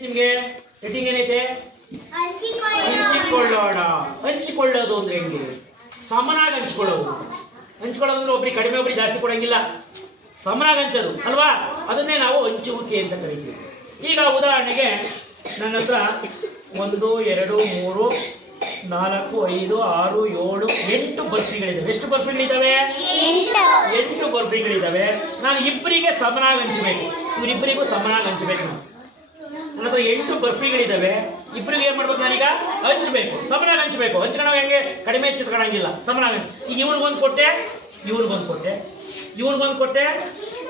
ನಿಮ್ಗೆ ಸೆಟ್ಟಿಂಗ್ ಏನೈತೆ? ಹಂಚಿಕೊಳ್ಳೋಣ. ಹಂಚಿಕೊಳ್ಳೋದು ಅಂದ್ರೆ ಹೆಂಗೆ? ಸಮನಾಗಿ ಹಂಚ್ಕೊಳ್ಳೋದು. ಹಂಚ್ಕೊಳ್ಳೋದು ಅಂದ್ರೆ ಒಬ್ರಿಗೆ ಕಡಿಮೆ, ಒಬ್ರಿಗೆ ಜಾಸ್ತಿ ಕೊಡಂಗಿಲ್ಲ. ಸಮನಾಗಿ ಹಂಚೋದು, ಅಲ್ವಾ? ಅದನ್ನೇ ನಾವು ಹಂಚುವಿಕೆ ಅಂತ ಕರಿತೀವಿ. ಈಗ ಉದಾಹರಣೆಗೆ ನನ್ನ ಹತ್ರ ಒಂದು, ಎರಡು, ಮೂರು, ನಾಲ್ಕು, ಐದು, ಆರು, ಏಳು, ಎಂಟು ಬರ್ಫಿಗಳಿದ್ದಾವೆ ಎಷ್ಟು ಬರ್ಫಿಗಳಿದ್ದಾವೆ ಎಂಟು ಬರ್ಫಿಗಳಿದ್ದಾವೆ ನಾನು ಇಬ್ಬರಿಗೆ ಸಮನಾಗಿ ಹಂಚಬೇಕು. ಇವರಿಬ್ಬರಿಗೂ ಸಮನಾಗಿ ಹಂಚಬೇಕು. ನಾನು ನನ್ನ ಹತ್ರ ಎಂಟು ಬರ್ಫಿಗಳಿದ್ದಾವೆ ಇಬ್ಬರಿಗೆ ಏನು ಮಾಡ್ಬೇಕು ನಾನೀಗ? ಹಂಚಬೇಕು. ಸಮನಾಗಿ ಹಂಚ್ಬೇಕು. ಹಂಚ್ಕೊಂಡು ಹೆಂಗೆ? ಕಡಿಮೆ ಹೆಚ್ಚಿಟ್ಕೊಳಂಗಿಲ್ಲ ಸಮನಾಗಿ ಈಗ ಇವ್ರಿಗೊಂದು ಕೊಟ್ಟೆ ಇವ್ರಿಗೊಂದು ಕೊಟ್ಟೆ ಇವ್ರಿಗೊಂದು ಕೊಟ್ಟೆ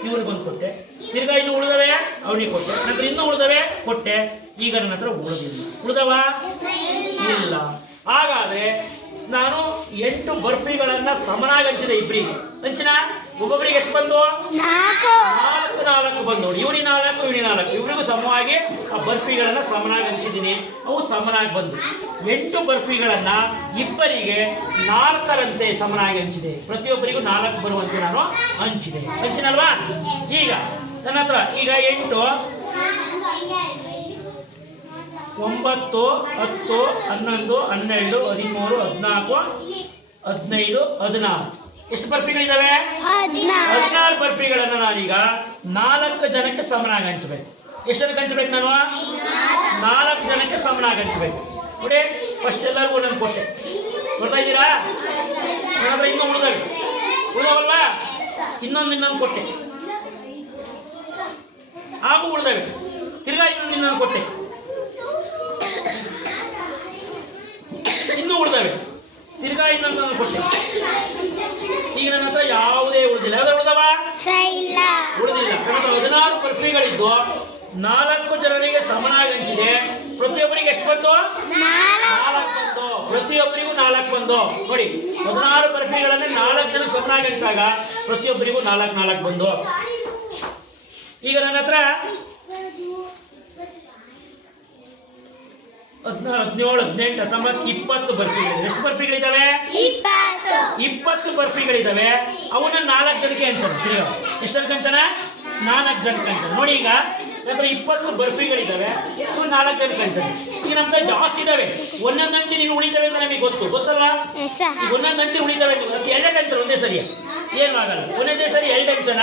ಇವ್ರಿಗೊಂದು ಕೊಟ್ಟೆ. ತಿರ್ಗಾ ಇನ್ನು ಉಳಿದವೆ, ಅವನಿಗೆ ಕೊಟ್ಟೆ. ನಂತರ ಇನ್ನೂ ಉಳಿದವೆ, ಕೊಟ್ಟೆ. ಈಗ ನನ್ನ ಹತ್ರ ಉಳಿದಿಲ್ಲ. ಉಳಿದವ? ಇಲ್ಲ. ಹಾಗಾದ್ರೆ ನಾನು ಎಂಟು ಬರ್ಫಿಗಳನ್ನ ಸಮನಾಗಿ ಹಂಚಿದೆ ಇಬ್ಬರಿಗೆ ಹಂಚಿನ? ಒಬ್ಬೊಬ್ಬರಿಗೆ ಎಷ್ಟು ಬಂದು ನಾಲ್ಕು. ನಾಲ್ಕು ಬಂದು ನೋಡಿ. ಇವನಿ ನಾಲ್ಕು ಇವನಿ ನಾಲ್ಕು. ಇವ್ರಿಗೂ ಸಮವಾಗಿ ಆ ಬರ್ಫಿಗಳನ್ನ ಸಮನಾಗಿ ಹಂಚಿದ್ದೀನಿ. ಅವು ಸಮನಾಗಿ ಬಂದು. ಎಂಟು ಬರ್ಫಿಗಳನ್ನ ಇಬ್ಬರಿಗೆ ನಾಲ್ಕರಂತೆ ಸಮನಾಗಿ ಹಂಚಿದೆ. ಪ್ರತಿಯೊಬ್ಬರಿಗೂ ನಾಲ್ಕು ಬರುವಂತೆ ನಾನು ಹಂಚಿದೆ. ಹಂಚಿನಲ್ವಾ? ಈಗ ನನ್ನ ಹತ್ರ ಈಗ ಎಂಟು ಒಂಬತ್ತು ಹತ್ತು ಹನ್ನೊಂದು ಹನ್ನೆರಡು ಹದಿಮೂರು ಹದಿನಾಲ್ಕು ಹದಿನೈದು ಹದಿನಾರು. ಎಷ್ಟು ಬರ್ಫಿಗಳಿದ್ದಾವೆ ಹದಿನಾರು. ಬರ್ಫಿಗಳನ್ನು ನಾನೀಗ ನಾಲ್ಕು ಜನಕ್ಕೆ ಸಮನಾಗಿ ಹಂಚಬೇಕು. ಎಷ್ಟು ಜನಕ್ಕೆ ಹಂಚಬೇಕು ನಾನು? ನಾಲ್ಕು ಜನಕ್ಕೆ ಸಮನಾಗಿ ಹಂಚಬೇಕು. ನೋಡಿ ಫಸ್ಟ್ ಎಲ್ಲರಿಗೂ ಒಂದೊಂದು ಕೊಟ್ಟೆ ಕೊಡ್ತಾ ಇದ್ದೀರಾ? ನನ್ನ ಹತ್ರ ಇನ್ನೂ ಉಳಿದವೆ. ಉಳಿದವಲ್ವಾ? ಇನ್ನೊಂದು ಇನ್ನೊಂದು ಕೊಟ್ಟೆ. ಹಾಗೂ ಉಳಿದವೆ. ತಿರ್ಗಾ ಇನ್ನೊಂದು ಇನ್ನೊಂದು ಕೊಟ್ಟೆ. ಇನ್ನೂ ಉಳಿದವೆ. ತಿರ್ಗಾ ಇನ್ನೊಂದು ನಾನು ಕೊಟ್ಟೆ. ಈಗ ನನ್ನ ಹತ್ರ ಯಾವುದೇ ಉಳಿದಿಲ್ಲ. ಯಾವ್ದು ಉಳಿದವ? ಉಳಿದಿಲ್ಲ. ನನ್ನ ಹದಿನಾರು ಪರ್ಫಿಗಳಿದ್ದು ನಾಲ್ಕು ಜನರಿಗೆ ಸಮನಾಗಿ ಹಂಚಿದೆ. ಪ್ರತಿಯೊಬ್ಬರಿಗೆ ಎಷ್ಟು ಬಂತು? ನಾಲ್ಕು. ಬಂತು. ಪ್ರತಿಯೊಬ್ಬರಿಗೂ ನಾಲ್ಕು ಬಂದು ನೋಡಿ ಹದಿನಾರು ಬರ್ಫಿಗಳನ್ನೇ ನಾಲ್ಕು ಜನ ಸಮನಾಗಿ ಹಂಚಿದಾಗ ಪ್ರತಿಯೊಬ್ಬರಿಗೂ ನಾಲ್ಕು ನಾಲ್ಕು ಬಂದು ಈಗ ನನ್ನ ಹತ್ರ ಹದಿನಾರು ಹದಿನೇಳು ಹದಿನೆಂಟು ಹತ್ತೊಂಬತ್ತು ಇಪ್ಪತ್ತು ಬರ್ಫಿಗಳಿದೆ ಎಷ್ಟು ಬರ್ಫಿಗಳಿದಾವೆ? ಇಪ್ಪತ್ತು. ಬರ್ಫಿಗಳಿದಾವೆ. ಅವನ್ನ ನಾಲ್ಕು ಜನಕ್ಕೆ ಹಂಚೋಣ. ತಿರ್ಗಾ. ಎಷ್ಟು ಜನಕ್ಕೆ ಹಂಚೋಣ? ನಾಲ್ಕು ಜನಕ್ಕೆ ಹಂಚೋಣ. ನೋಡಿ ಈಗ ನಂತರ ಇಪ್ಪತ್ತು ಬರ್ಫಿಗಳಿದಾವೆ. ಇವು ನಾಲ್ಕು ಜನಕ್ಕೆ ಹಂಚೋಣ. ಈಗ ನಮ್ಮ ಕೈ ಜಾಸ್ತಿ ಇದಾವೆ. ಒಂದೊಂದು ಹಂಚಿ ನೀವು ಉಳಿತವೆ ಅಂತ ನಮಗೆ ಗೊತ್ತು. ಗೊತ್ತಲ್ಲ ಒಂದೊಂದು ಹಂಚಿ ಉಳಿತವೆ ಅಂತ ಎರಡೆರಡು ಹಂಚೋಣ ಒಂದೇ ಸರಿ ಏನು ಆಗಲ್ಲ ಒಂದೇ ಸರಿ ಎರಡು ಹಂಚೋಣ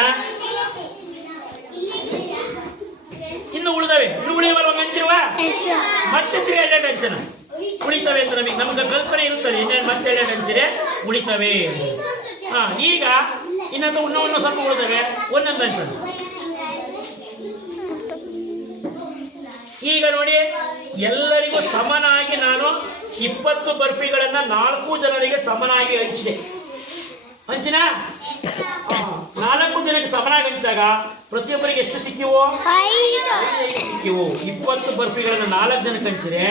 ಇನ್ನು ಉಳಿದವೆ. ಇನ್ನು ಉಳಿಯುವಲ್ಲ ಒಂದು ಹಂಚಿರುವ? ಮತ್ತೆ ತಿರುಗ ಎರಡೆರಡು ಹಂಚನ ಉಳಿತವೆ ಅಂತ ನಮಗೆ ನಮ್ಗೆ ಕಲ್ಪನೆ ಇರುತ್ತದೆ. ಇನ್ನೇನು ಮತ್ತೆ ಎರಡೆರಡು ಹಂಚಿದೆ ಉಳಿತವೆ. ಹಾ ಈಗ ಇನ್ನೊಂದು ಉಣ್ಣವನ್ನು ಇನ್ನೂ ಸ್ವಲ್ಪ ಉಳಿದವೆ. ಒಂದೊಂದು ಹಂಚನ ಈಗ ನೋಡಿ ಎಲ್ಲರಿಗೂ ಸಮನಾಗಿ ನಾನು ಇಪ್ಪತ್ತು ಬರ್ಫಿಗಳನ್ನು ನಾಲ್ಕು ಜನರಿಗೆ ಸಮನಾಗಿ ಹಂಚಿದೆ. ಹಂಚಿನ? ನಾಲ್ಕು ಜನಕ್ಕೆ ಸಮನಾಗಿದ್ದಾಗ ಪ್ರತಿಯೊಬ್ಬರಿಗೆ ಎಷ್ಟು ಸಿಕ್ಕಿವು? ಸಿಕ್ಕಿವು. ಇಪ್ಪತ್ತು ಬರ್ಫಿಗಳನ್ನು ನಾಲ್ಕು ಜನಕ್ಕೆ ಹಂಚಿದ್ರೆ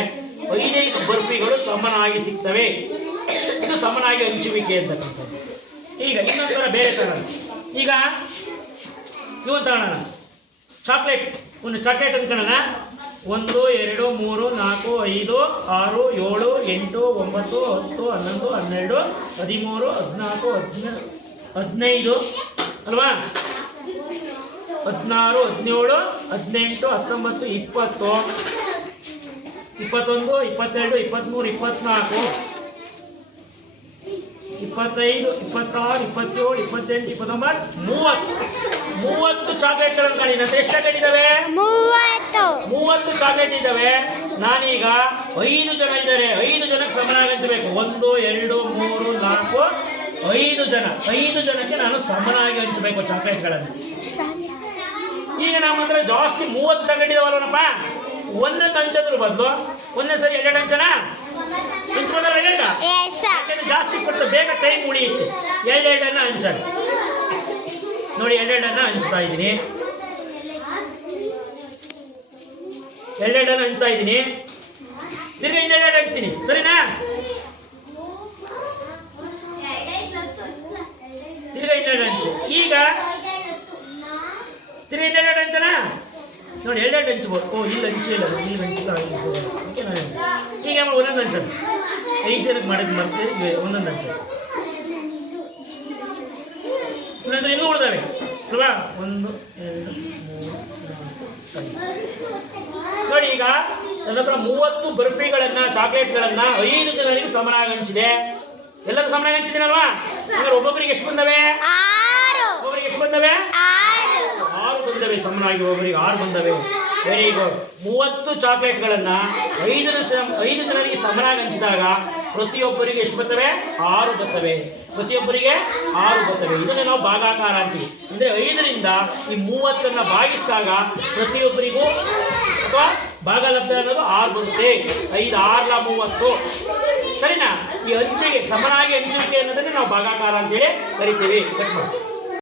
ಐದೈದು ಬರ್ಫಿಗಳು ಸಮನಾಗಿ ಸಿಗ್ತವೆ. ಇದು ಸಮನಾಗಿ ಹಂಚುವಿಕೆ ಅಂತಕ್ಕಂಥದ್ದು. ಈಗ ಇನ್ನೊಂದು ಥರ ಬೇರೆ ತಗೋಣ ಈಗ ಇವನ್ ತಗೋಣ ಚಾಕ್ಲೇಟ್. ಒಂದು ಚಾಕ್ಲೇಟ್ ಅನ್ಕೊಳ್ಳೋಣ ಒಂದು, ಎರಡು, ಮೂರು, ನಾಲ್ಕು, ಐದು, ಆರು, ಏಳು, ಎಂಟು, ಒಂಬತ್ತು, ಹತ್ತು, ಹನ್ನೊಂದು, ಹನ್ನೆರಡು, ಹದಿಮೂರು, ಹದಿನಾಲ್ಕು, ಹದಿನ ಹದಿನೈದು ಅಲ್ವಾ? ಹದಿನಾರು ಹದಿನೇಳು ಹದಿನೆಂಟು ಹತ್ತೊಂಬತ್ತು ಇಪ್ಪತ್ತು. ಇಪ್ಪತ್ತೊಂದು ಇಪ್ಪತ್ತೆರಡು ಇಪ್ಪತ್ತ್ಮೂರು ಇಪ್ಪತ್ತ್ನಾಲ್ಕು ಇಪ್ಪತ್ತೈದು ಇಪ್ಪತ್ತಾರು ಇಪ್ಪತ್ತೇಳು ಇಪ್ಪತ್ತೆಂಟು ಇಪ್ಪತ್ತೊಂಬತ್ತು. ಮೂವತ್ತು. ಮೂವತ್ತು ಚಾಕ್ಲೇಟ್ಗಳನ್ನು ಕಾಣಿ. ನನ್ನ ಎಷ್ಟು ಚಾಕ್ಲೇಟ್ ಇದ್ದಾವೆ ಮೂವತ್ತು. ಚಾಕ್ಲೇಟ್ ಇದ್ದಾವೆ ನಾನೀಗ ಐದು ಜನ ಇದ್ದಾರೆ. ಐದು ಜನಕ್ಕೆ ಸಮನಾಗಿ ಹಂಚಬೇಕು ಒಂದು ಎರಡು ಮೂರು ನಾಲ್ಕು ಐದು ಜನ ಐದು ಜನಕ್ಕೆ ನಾನು ಸಮನಾಗಿ ಹಂಚಬೇಕು ಚಾಕ್ಲೇಟ್ಗಳನ್ನು. ಈಗ ನಮ್ಮ ಹತ್ರ ಜಾಸ್ತಿ ಮೂವತ್ತು ಚಾಕ್ಲೇಟ್ ಇದಾವಲ್ಲಪ್ಪ ಒಂದೊಂದು ಹಂಚೋದ್ರ ಬದಲು ಒಂದೇ ಸರಿ ಎರಡೆರಡು ಹಂಚನ ಹಂಚ್ಕೊಂಡ್ರೆ ಎರಡ ಯಾಕೆಂದ್ರೆ ಜಾಸ್ತಿ ಕೊಟ್ಟು ಬೇಗ ಟೈಮ್ ಉಳಿಯುತ್ತೆ. ಎರಡೆರಡನ್ನ ಹಂಚೋಣ. ನೋಡಿ ಎರಡೆರಡನ್ನ ಹಂಚ್ತಾ ಇದ್ದೀನಿ. ಎರಡೆರಡನ್ನ ಹಂಚ್ತಾ ಇದ್ದೀನಿ. ತಿರ್ಗಿ ಇನ್ನೆರಡು ಹಾಕ್ತೀನಿ ಸರಿನಾ ತಿರ್ಗಿ ಇನ್ನೆರಡು ಹಂಚ್ತೀನಿ ಈಗ ತಿರ್ಗಿ ಇನ್ನೆರಡು ಹಂಚನಾ ನೋಡಿ ಎರಡೆರಡು ಹಂಚ್ಬೋದು ಓ ಇಲ್ಲಿ ಇಲ್ಲ ಇಲ್ಲಿ ಹಂಚಿಲ್ಲ ಈಗ ಒಂದೊಂದು ಹಂಚನ ಐದು ಜನಕ್ಕೆ ಮಾಡಿದ್ದು ಮತ್ತೆ ಒಂದೊಂದು ಹಂಚ ನಂತರ ಇನ್ನೂ ಉಳಿದಾವೆ. ಅಲ್ವಾ? ಒಂದು, ಎರಡು, ಮೂರು ನೋಡಿ ಈಗ ನನ್ನ ಹತ್ರ ಮೂವತ್ತು ಬರ್ಫಿಗಳನ್ನ, ಚಾಕ್ಲೇಟ್ಗಳನ್ನ ಐದು ಜನರಿಗೆ ಸಮನಾಗಿ ಹಂಚಿದೆ. ಎಲ್ಲರೂ ಸಮನಾಗಿ ಹಂಚಿದ್ದೀನಲ್ವಾ ಅಂದ್ರೆ ಒಬ್ಬೊಬ್ಬರಿಗೆ ಎಷ್ಟು ಬಂದವೆ ಆರು ಒಬ್ಬೊಬ್ಬರಿಗೆ ಎಷ್ಟು ಬಂದವೆ ಆರು ಆರು ಬಂದವೆ ಸಮನಾಗಿ ಒಬ್ಬರಿಗೆ ಆರು ಬಂದವೆ. ವೆರಿ ಗುಡ್ ಮೂವತ್ತು ಚಾಕ್ಲೇಟ್ಗಳನ್ನು ಐದು ಐದು ಜನರಿಗೆ ಸಮನಾಗಿ ಹಂಚಿದಾಗ ಪ್ರತಿಯೊಬ್ಬರಿಗೆ ಎಷ್ಟು ಬರ್ತವೆ? ಆರು ಬರ್ತವೆ. ಪ್ರತಿಯೊಬ್ಬರಿಗೆ ಆರು ಬರ್ತವೆ. ಇದನ್ನು ನಾವು ಭಾಗಾಕಾರ ಅಂತೀವಿ. ಅಂದ್ರೆ ಐದರಿಂದ ಈ ಮೂವತ್ತನ್ನು ಭಾಗಿಸಿದಾಗ ಪ್ರತಿಯೊಬ್ಬರಿಗೂ ಅಥವಾ ಭಾಗಲಬ್ಧ ಅನ್ನೋದು ಆರು ಬರುತ್ತೆ. ಐದು ಆರ್ಲ ಮೂವತ್ತು. ಸರಿನಾ? ಈ ಹಂಚಿಗೆ, ಸಮನಾಗಿ ಹಂಚುವಿಕೆ ಅನ್ನೋದನ್ನ ನಾವು ಭಾಗಾಕಾರ ಅಂತೇಳಿ ಕರಿತೀವಿ. ಕಟ್ ಮಾಡಿ.